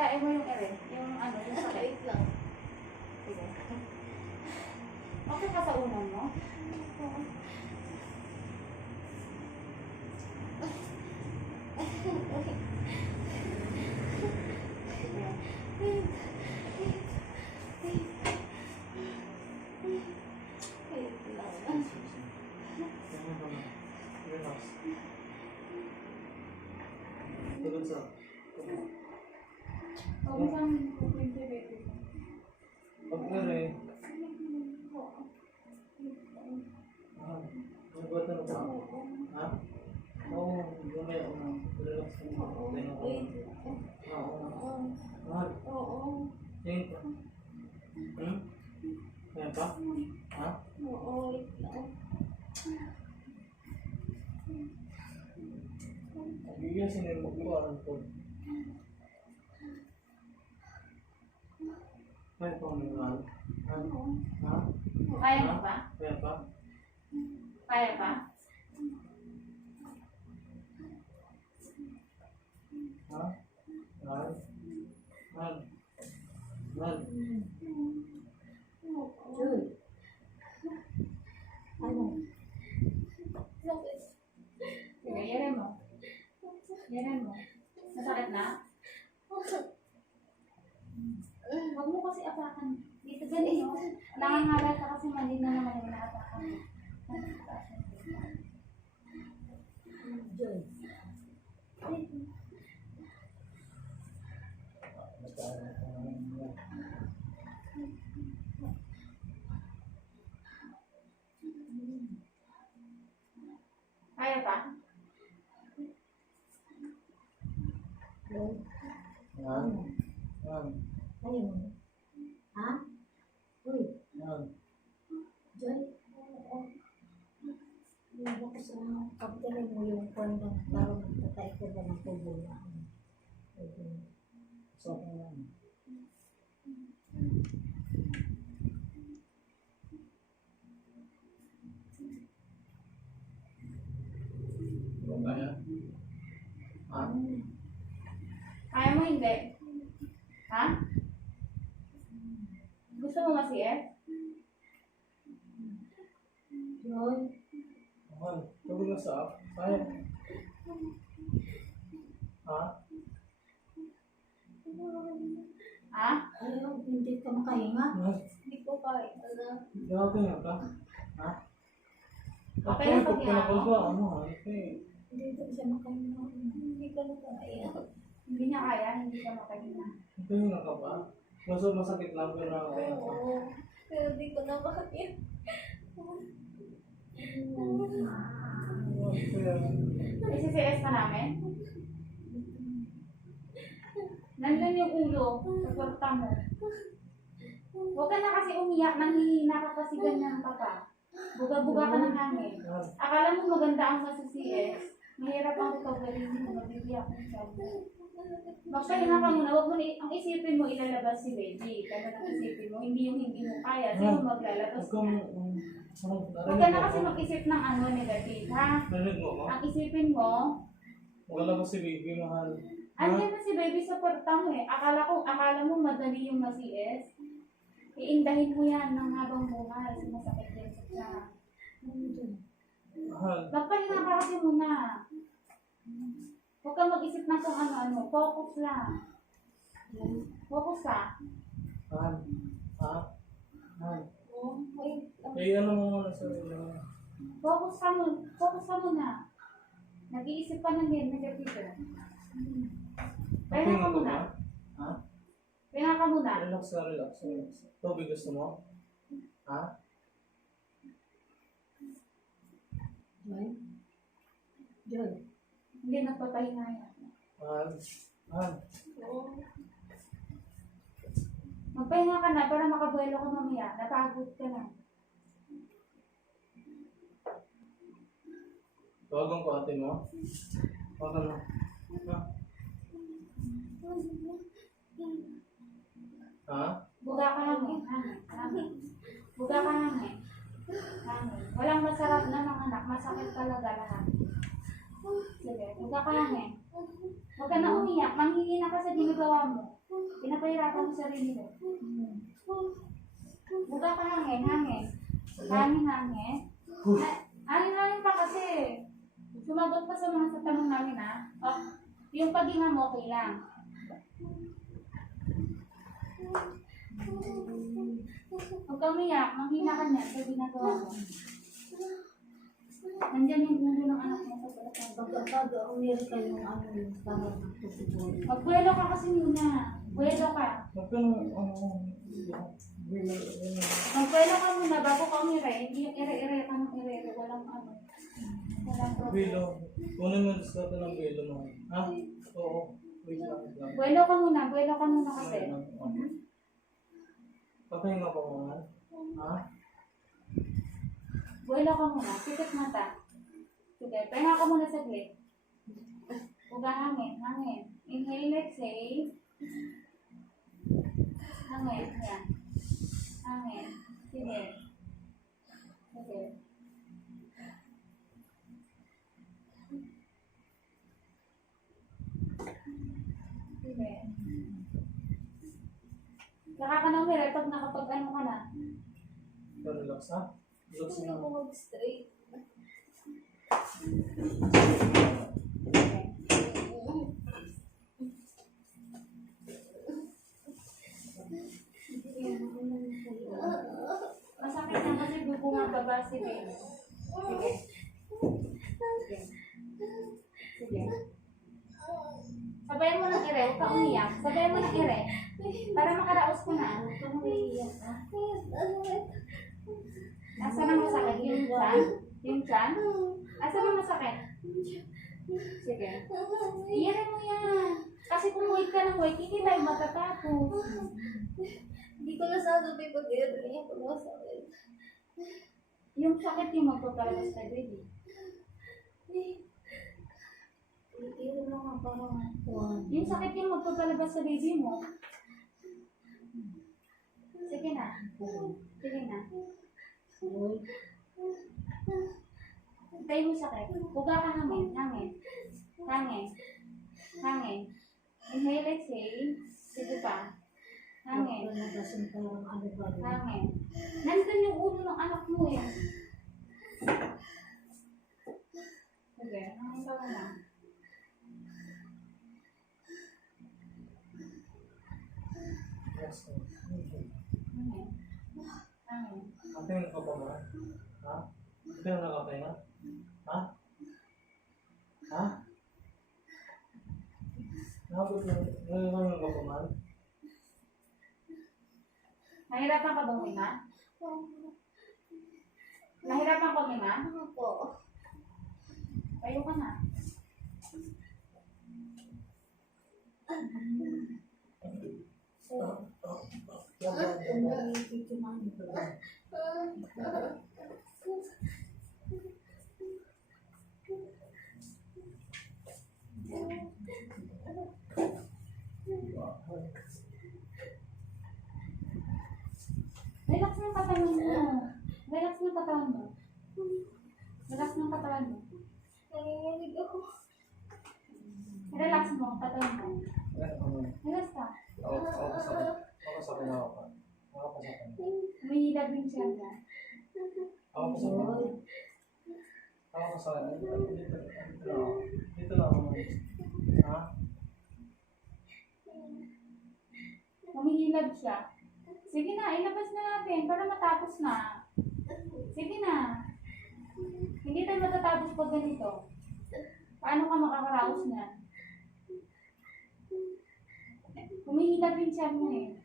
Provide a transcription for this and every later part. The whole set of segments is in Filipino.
Salitain mo yung ere. Yung ano, yung sakit. Wait lang. Sige. Okay ka sa unan mo? Tulad sa... Huwag siyang pupunti, baby. Pag nga rin. Nagwata na ba? Ha? Oo, gumaya ko na. Relax mo. Oo. Mahal. Tingin ka. Kaya pa? Ha? Bigyan sinimog ko ang po. Kaya pa may mahal? Ha? Kaya mo ba? Kaya pa? Kaya pa? Ha? Mahal? Mahal? Mahal? Joy. Ano? Sige, yaran mo. Yaran mo. Masakit na? Huwag mo kasi apakan. Dito dyan eh, no? Nangangalat ka kasi mali na naman yung naapakan mo. Joy. Kaya pa? Joy. Mahal? Mahal? Ayaw mo? Ha? Uy, Mahal? Joy. Hindi ko sa kapitalin mo yung kwento para magtatay ko ba ng tubo na. So, kaya? Ha? Kaya mo hindi? Ha? Gusto mo masiye? Joy. Mahal? Tulog na sa kaya? Ha? Ha? Ayaw, hindi ka makahinga. Mahal? Hindi ko kaya. Grabe nga ka? Ha? Okay Ako, na pag pagpinapal ko, ano, Hindi ko siya makahinga. Hindi ka na kaya. Hindi niya kaya, hindi ka makahinga. Pahinga ka ba? Masakit lang pero nakakaya ka. Oo. Pero di ko na makakaya. ICCS ka namin? Nandun yung ulo sa kwarta mo. Huwag ka na kasi umiyak, nanghihina ka kasi ganyan ka pa. Buga-buga ka ng hangin. Akala mo maganda ang sa CS, mahirap ang recovery mo, mabibiyak mo siya. Magpahinga ka muna, huwag mo na, ang isipin mo ilalabas si Reggie. Kaya ang isipin mo, hindi yung hindi mo kaya, sino maglalabas niya. Huwag ka na kasi mag-isip ng ano negative, ha? Narinig mo ko? Ang isipin mo, Wala ko si baby, mahal. andyan na si baby sa kwarta mo eh. Akala mo madali yung ma-CS. Iindahin mo yan ng habang buhay. Sumasakit din sa tiyan. Mahal. Magpahinga ka kasi muna. Huwag kang mag-isip na kung ano-ano. Focus lang. Focus ka. Mahal. Ha? Mahal. Wait. Eh, ano mo muna sa ilo? Focus ka muna. Nag-iisip ka ng negative. Pahinga ka muna. Ha? Pahinga ka muna. Relax ka, relax. Tubig gusto mo? Ha? Joy. Joy. Hindi nagpapahinga yan. Mahal. Mahal. Magpahinga ka na para makabuelo ka mamaya. Napagod ka na. Tawagan ko ate mo. Tawagan mo. Ha? Ha? Buga ka lang eh. Hangin. Buga ka lang eh. Hangin. Walang masarap na mga anak. Masakit talaga lahat. Sige, huwag ka kahangin. Huwag ka na umiyak. Manghihina ka sa ginagawa mo. Pinapahirapan mo sarili mo. Huwag ka kahangin, hangin. Hangin, hangin. Hangin pa kasi. Sumagot pa sa mga sa tanong namin ha. Oh, yung paghinga mo, okay lang. Huwag ka umiyak. Manghina ka na sa ginagawa mo. Nandyan yung ulo ng anak mo sa balakang. Pag umiri ka yung ano yung parang nagtutuloy. Magbuelo ka kasi muna. Buelo ka. Magbuelo ka muna bago ka umire. Hindi yung ire-ire ka ng ire-ire. Walang ano. Walang problem. Bilo. Kunin mo sa ito ng bilo mo. Ha? Oo. Wait lang. Buelo ka muna. Buelo ka muna kasi. Papahinga pa mo nga. Ha? Buelo ka muna. Sikit mata. Sige. Pahinga ka muna saglit. Huwag ka hangin. Hangin. Inhale, exhale. Hangin. Yan. Hangin. Sige. Sige. Sige. Saka ka na umire pag nakapag ano ka na. Relax ha? Relax Hindi na. ako mag-straight. Masakit na kasi bumababa si Ben. Sige. Sige. Sige. Sabayan mo ng ire, huwag ka umiyak. Sabayan mo ng ire. Para makaraos ko na. Huwag ka umiiyak, ha? Asa nang masakit? Yung tiyan? Yung tiyan? Asa nang masakit? Sige. Iyarin mo yan. Kasi kung wait ka ng wait, hindi tayo matatapos. Hindi ko nasasabi pag i-rin ko masakit. Yung sakit yung magpapalabas kay baby. I-rin mo nga parang kuhan. Yung sakit yung magpapalabas sa baby mo. Sige na. Sige na. Uy, Tayo mo sakit. Huwag ka hangin. Hangin. Hangin. Hangin. Inhale, exhale. Sige pa. Hangin. wala na kasing parang ano ba yun. Hangin. Nandun yung ulo ng anak mo eh. Sige. Hangin ka na. Yes. Hangin. Hangin. Papahinga ka pa ba? Ha? Hindi ka nakapahinga? Ha? Ha? Nakapit na. Ngayon ka pa man? Nahirapan ka ba huminga? Nahirapan ka huminga? Ano po? Tayo ka na. Relax ng katawan mo. Relax ng katawan mo. Relax ng katawan mo. Nanginginig ako. Relax mo ang katawan mo. Relax ka. Nakapasakit na ako. Nakapasakit na. Humihilab yung siya niya. Nakapasakit na. Nakapasakit na. Dito lang ako. Dito lang ako. Ha? Humihilab siya. Sige na, ilabas na natin para matapos na. Sige na. Hindi tayo matatapos pag ganito. Paano ka makakaraos na? Humihilab yung siya mo eh.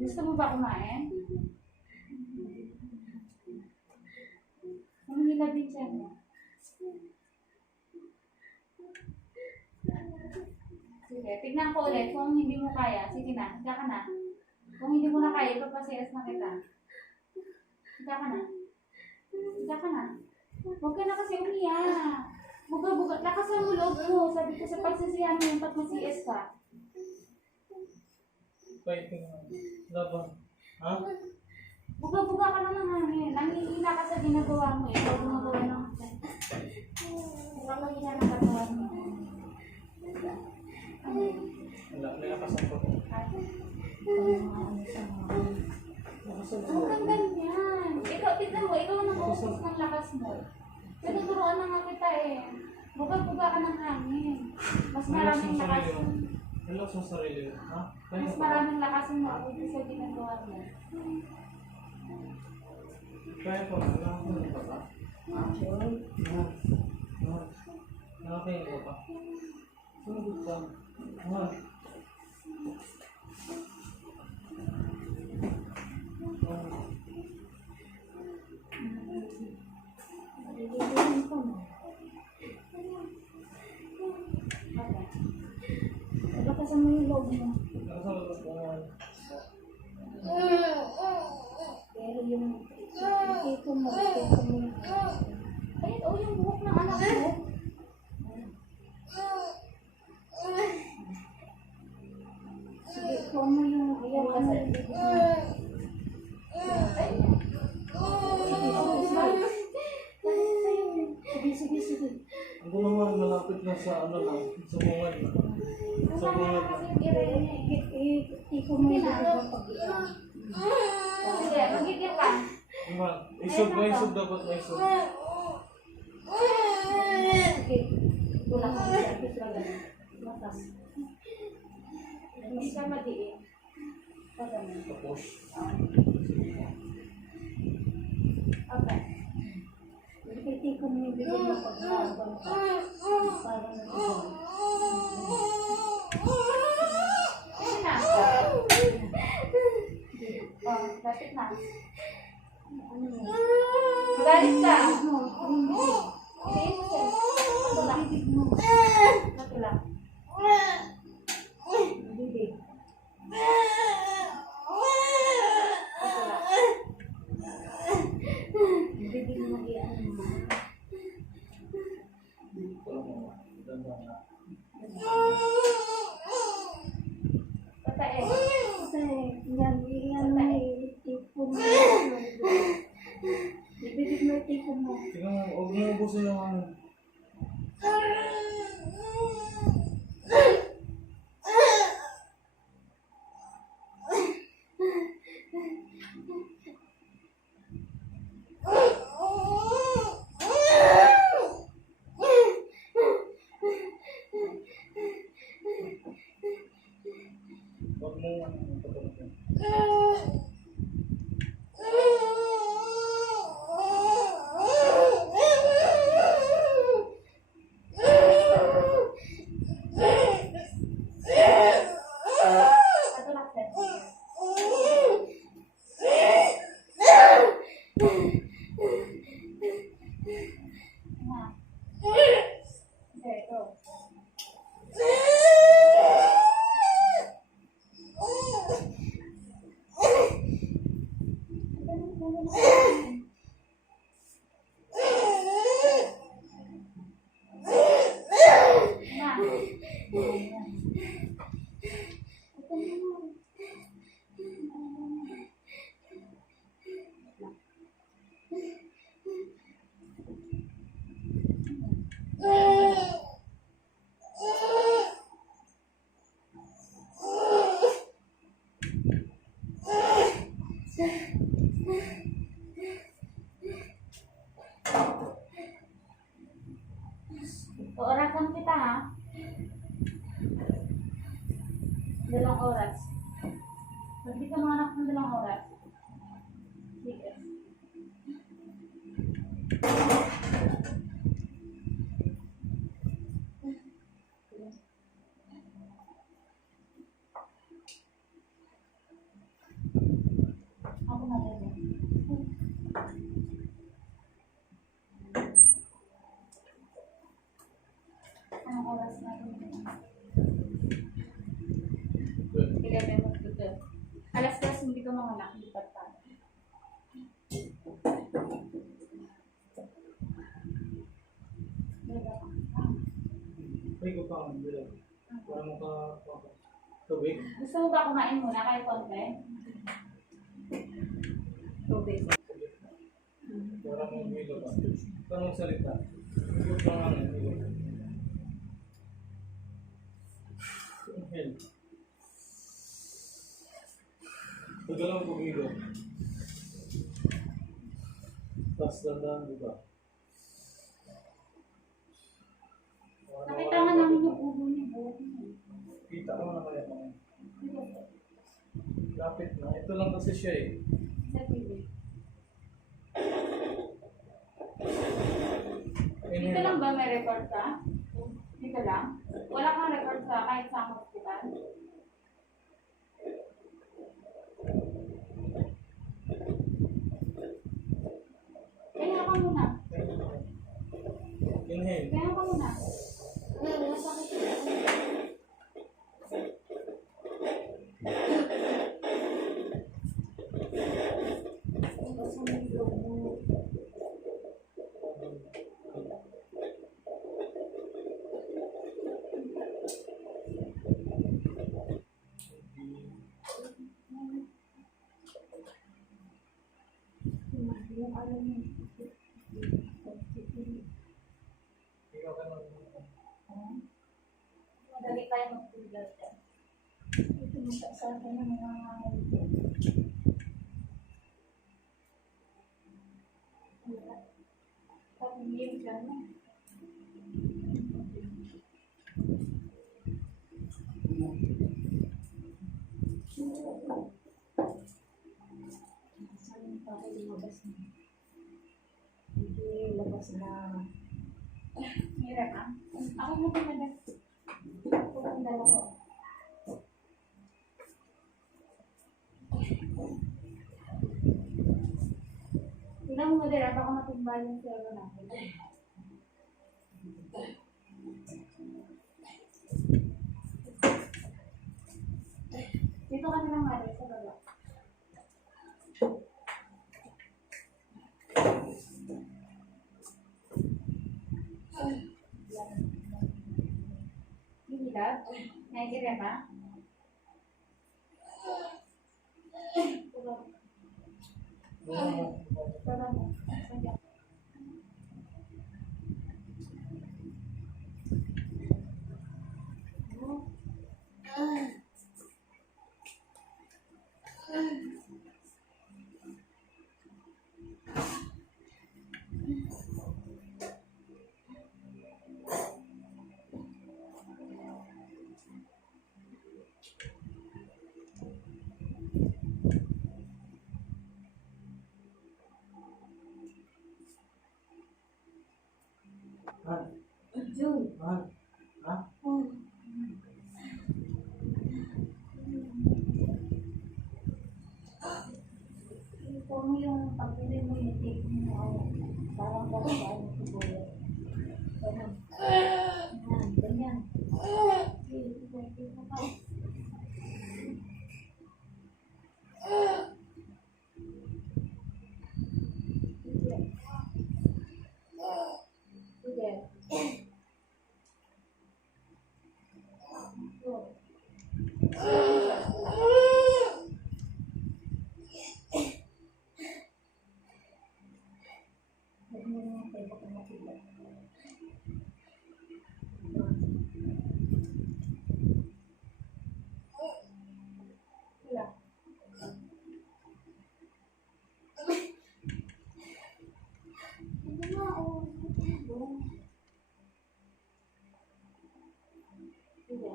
Gusto mo ba kumain? Humihilab yung siya mo. Sige, tignan ko ulit. Kung hindi mo kaya, sige na, higa ka na. Kung hindi mo na kaya, ipapasiras na kita. Higa ka na. Higa ka na. Huwag ka na kasi umiyak. Buga-buga. Lakas ang loob mo. Sabi ko sa pagsisihan mo yung pag masias ka. Fighting laban. Ha? Buga-buga ka lang ng hangin. Nangihina ka sa ginagawa mo eh. Huwag gumagawa ng mga ano sa mga nakasunod. Hanggang ganyan. Ikaw, tignan mo, ikaw ang nag-uusap ng lakas mo. Tinuturuan na nga kita eh. Buga-buga ka ng hangin. Mas maraming lakas mo. Relax mo sarili mo. Ha? Kaya Mas pa. maraming lakas mo ako sa ginagawa mo. Kaya pa. Nakakain ka pa. Ha? Joy. Nakakain ka pa. Sumagot ka. Ha? Nalilitin ko mo. Okay. Nabakasan mo yung loob mo. Nakasagot ko nga. Pero yung tipo mo yung Ayun, oh, yung buhok ng anak mo. sige, kuha mo yung ano yung bibig mo. Ayun. Sige. Ako naman malapit na sa ano lang. Sa bungad na. Sa Kasama bungad na na. kasi yung Irene. Tipo mo yung bibig mo pag iyan. Sige, magiging ka. Diba? Isog na isog dapat na isog. Sige. Tulak mo siya. Lakas. Hindi ka madiin. Tapos. Okay. Tipo mo yung bibig mo pag iyan. Para na ito. Sige na. Oh, lapit na. Ano yun? Magalit ka. Ano? Yung bibig. Iliin mo siya. Matulak. Bibig mo. Matulak. Bibig. Matulak. Bibig mo iyan mo. Patae. Kasi yan may tipo mo. Bibig mo yung tipo mo. Tingnan mo, huwag mo ubusin yung ano. Huwag mo patuloy. Matulak siya. Na. Okay, go. Na. Orasan kita ha. 2 oras. Hindi ka mga anak ng 2 oras. Sige. Ako na rin. Anong oras natin? 11 mo dito. Alas 10 hindi ka mga anak, lipat pa. Pwede ko pa ang bilang. Para mo ka tubig. Gusto mo ba kumain muna kahit konti? Tubig. Para mo bilo ka. Para mo salita. Huwag ka nga ng bilo. Inhale. Ito lang pumilo. Tapos dandan, di ba? Nakita nga namin yung ulo niya. Buhat niya. Kita mo na kaya mo. Lapit na. Ito lang kasi siya eh. Sa TV. Dito lang ba may record ka? Dito lang? Wala kang record sa kahit sa hospital? Kaya ka muna. Inhale. Kaya ka muna. Masakit yun. Yung ano niya. Ikaw ka lang. Madali tayo mag-figure dyan. Ito sa akin ng mga Pag-game dyan na. saan para lumabas na. Hindi labas na. Hirap ah. Ako mo talaga. Ako ang dalawa. Tingnan mo modera, baka matumbal yung sero natin. Dito ka na lang mali sa baba. Hirap? Nahihirap ba? Baba mo. Baba mo. Ayan. Han. Jun. Han. Ha? Kung yung pagpili mo yung take mo, parang parang siguro. Ganun. Yan, ganyan. Ganyan yung pwede ko makita. Wala. Hindi nga, oh. Sige.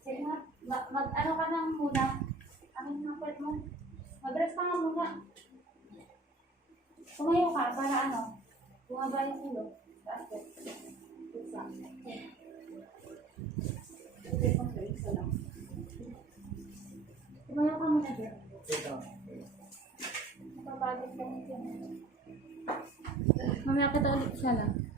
Sige nga, ano ka nang muna? Aking napet mo. Mag-rest ka nga muna. Tumayo ka para ano? Bumaba yung ulo. Taas ka. Isa. Ito yung isa lang. Tumayo ka muna dyan. Ito. Napapagod ka na dyan. Mamaya kita ulit siya lang.